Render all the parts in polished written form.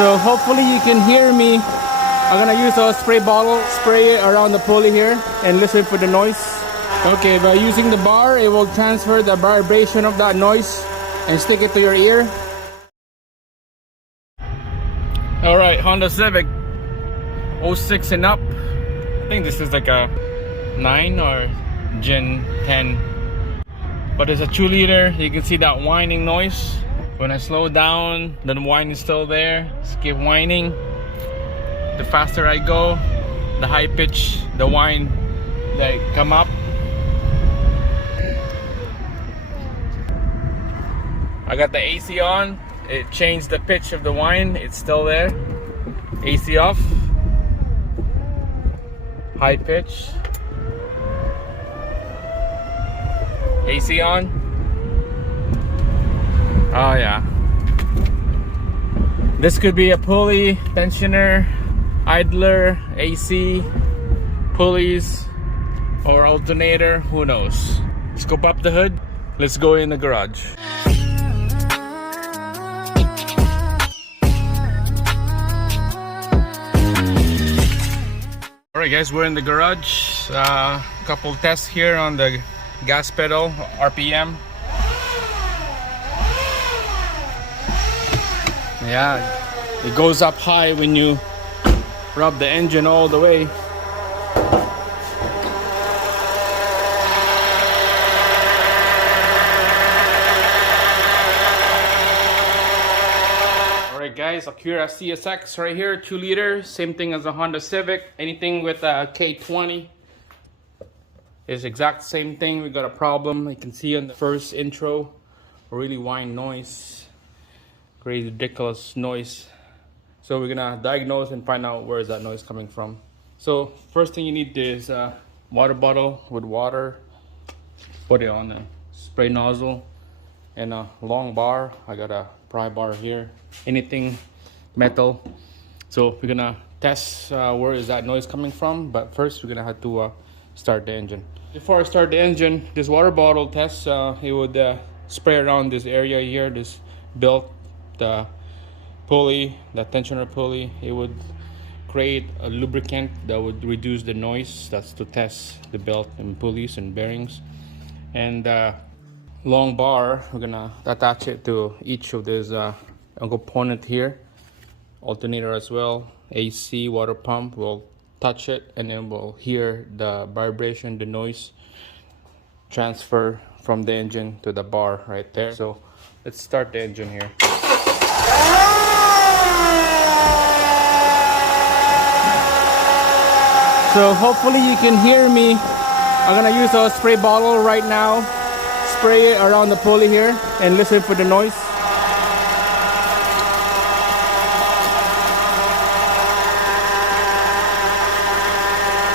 So hopefully you can hear me. I'm gonna use a spray bottle, spray it around the pulley here and listen for the noise. Okay, by using the bar, it will transfer the vibration of that noise and stick it to your ear. Alright, Honda Civic 06 and up. I think this is like a 9 or Gen 10. But it's a 2-liter. You can see that whining noise. When I slow down, the whine is still there. Just keep whining. The faster I go, the high pitch, the whine that come up. I got the AC on. It changed the pitch of the whine. It's still there. AC off. High pitch. AC on. Oh yeah. This could be a pulley, tensioner, idler, AC, pulleys, or alternator, who knows. Scoop up the hood. Let's go in the garage. Alright guys, we're in the garage. Couple tests here on the gas pedal, RPM. Yeah, it goes up high when you rub the engine all the way. Alright guys, Acura CSX right here, 2-liter, same thing as a Honda Civic. Anything with a K20 is exact same thing. We got a problem. You can see on the first intro, a really whine noise. Crazy ridiculous noise. So we're gonna diagnose and find out where is that noise coming from. So first thing you need is a water bottle with water. Put it on the spray nozzle and a long bar. I got a pry bar here. Anything metal. So we're gonna test where is that noise coming from. But first we're gonna have to start the engine. Before I start the engine, this water bottle test, it would spray around this area here, this belt, the pulley, the tensioner pulley. It would create a lubricant that would reduce the noise. That's to test the belt and pulleys and bearings. And long bar, we're gonna attach it to each of these component here. Alternator as well, AC, water pump. We'll touch it and then we'll hear the vibration, the noise transfer from the engine to the bar right there. So let's start the engine here. So hopefully you can hear me. I'm gonna use a spray bottle right now. Spray it around the pulley here and listen for the noise.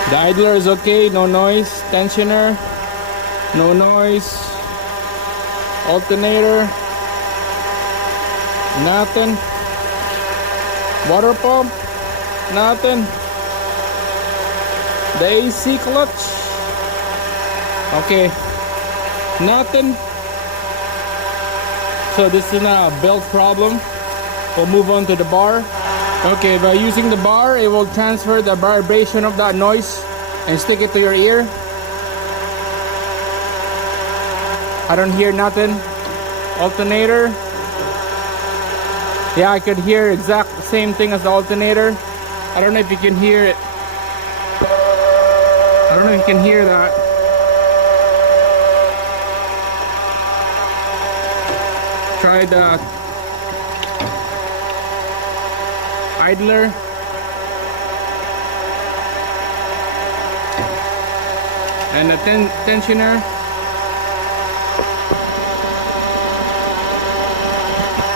The idler is okay, no noise. Tensioner, no noise. Alternator, nothing. Water pump, nothing. The AC clutch, okay, nothing. So this is not a belt problem. We'll move on to the bar. Okay, by using the bar, it will transfer the vibration of that noise and stick it to your ear. I don't hear nothing. Alternator, yeah, I could hear exact same thing as the alternator. I don't know if you can hear it. I don't know if you can hear that. Try the idler. And the tensioner.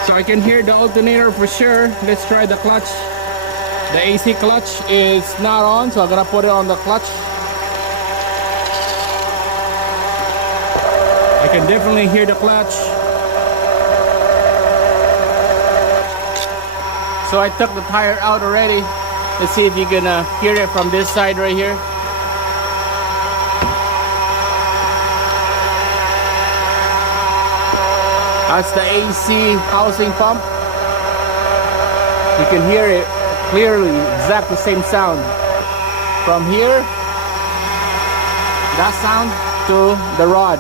So I can hear the alternator for sure. Let's try the clutch. The AC clutch is not on, so I'm gonna put it on the clutch. I can definitely hear the clutch. So I took the tire out already. Let's see if you can hear it from this side right here. That's the AC housing pump. You can hear it clearly, exactly the same sound. From here, that sound to the rod.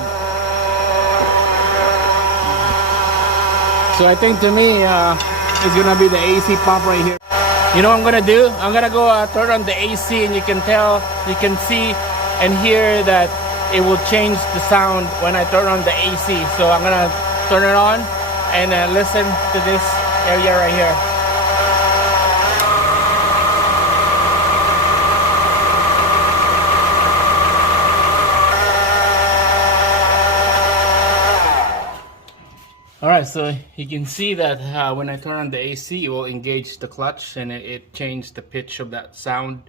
So I think to me, it's gonna be the AC pump right here. You know what I'm gonna do? I'm gonna go turn on the AC, and you can tell, you can see and hear that it will change the sound when I turn on the AC. So I'm gonna turn it on and listen to this area right here. Alright, so you can see that when I turn on the AC, it will engage the clutch, and it changed the pitch of that sound.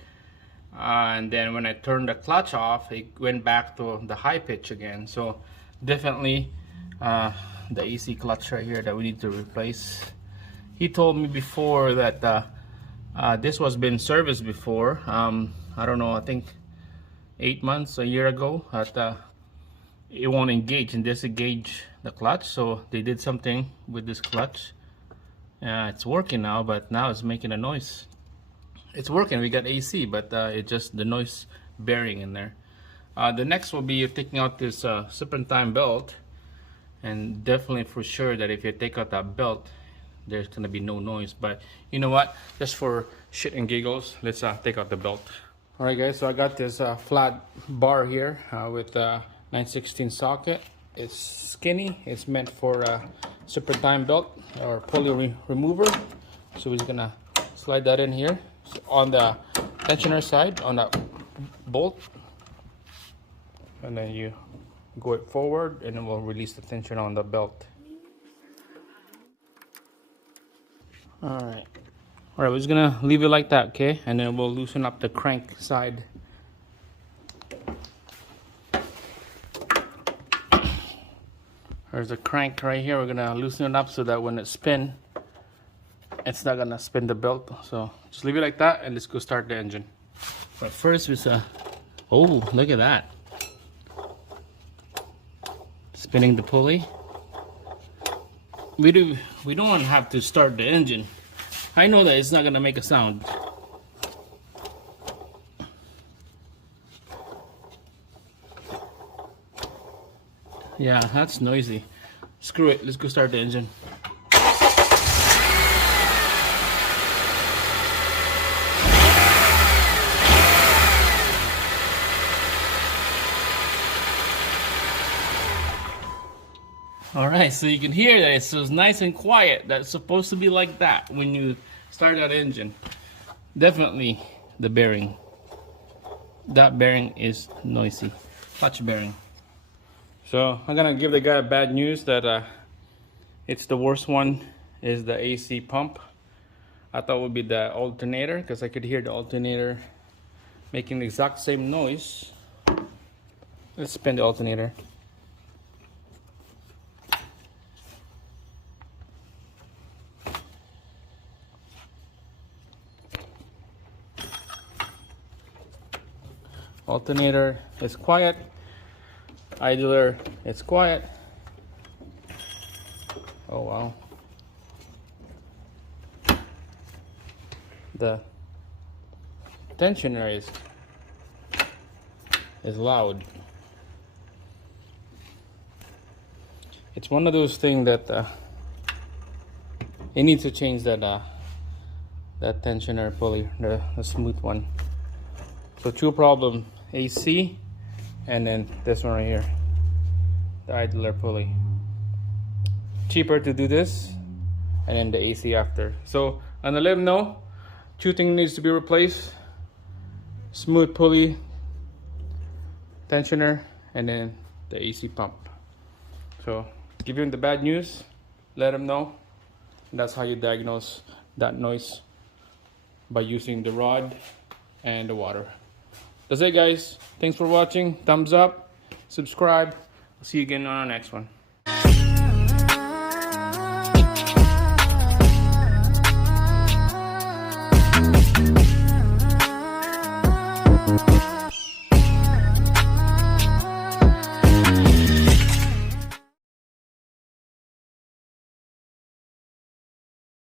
And then when I turned the clutch off, it went back to the high pitch again. So definitely the AC clutch right here that we need to replace. He told me before that this was been serviced before. I don't know, I think 8 months, a year ago. It won't engage and disengage the clutch, so they did something with this clutch. It's working now, but now it's making a noise. It's working, we got AC, but it's just the noise bearing in there. The next will be taking out this serpentine belt, and definitely for sure that if you take out that belt, there's gonna be no noise. But you know what, just for shit and giggles, let's take out the belt. All right guys, so I got this flat bar here with 9/16 socket. It's skinny. It's meant for a serpentine belt or pulley remover. So we're just gonna slide that in here on the tensioner side on that bolt, and then you go it forward, and it will release the tension on the belt. All right, we're just gonna leave it like that, okay? And then we'll loosen up the crank side. There's a crank right here. We're gonna loosen it up so that when it spins, it's not gonna spin the belt. So just leave it like that, and let's go start the engine. But first, we oh, look at that! Spinning the pulley. We don't have to start the engine. I know that it's not gonna make a sound. Yeah, that's noisy. Screw it, let's go start the engine. Alright, so you can hear that it's so nice and quiet. That's supposed to be like that when you start that engine. Definitely the bearing. That bearing is noisy. Clutch bearing. So I'm gonna give the guy bad news that it's the worst one is the AC pump. I thought it would be the alternator, because I could hear the alternator making the exact same noise. Let's spin the alternator. Alternator is quiet. Idler, it's quiet. Oh wow. The tensioner is loud. It's one of those things that you need to change that that tensioner pulley, the smooth one. So two problem, AC, and then this one right here, the idler pulley. Cheaper to do this, and then the AC after. So I'm gonna let them know two things needs to be replaced: smooth pulley, tensioner, and then the AC pump. So give him the bad news, let him know. And that's how you diagnose that noise, by using the rod and the water. That's it guys, thanks for watching. Thumbs up, subscribe. I'll see you again on our next one.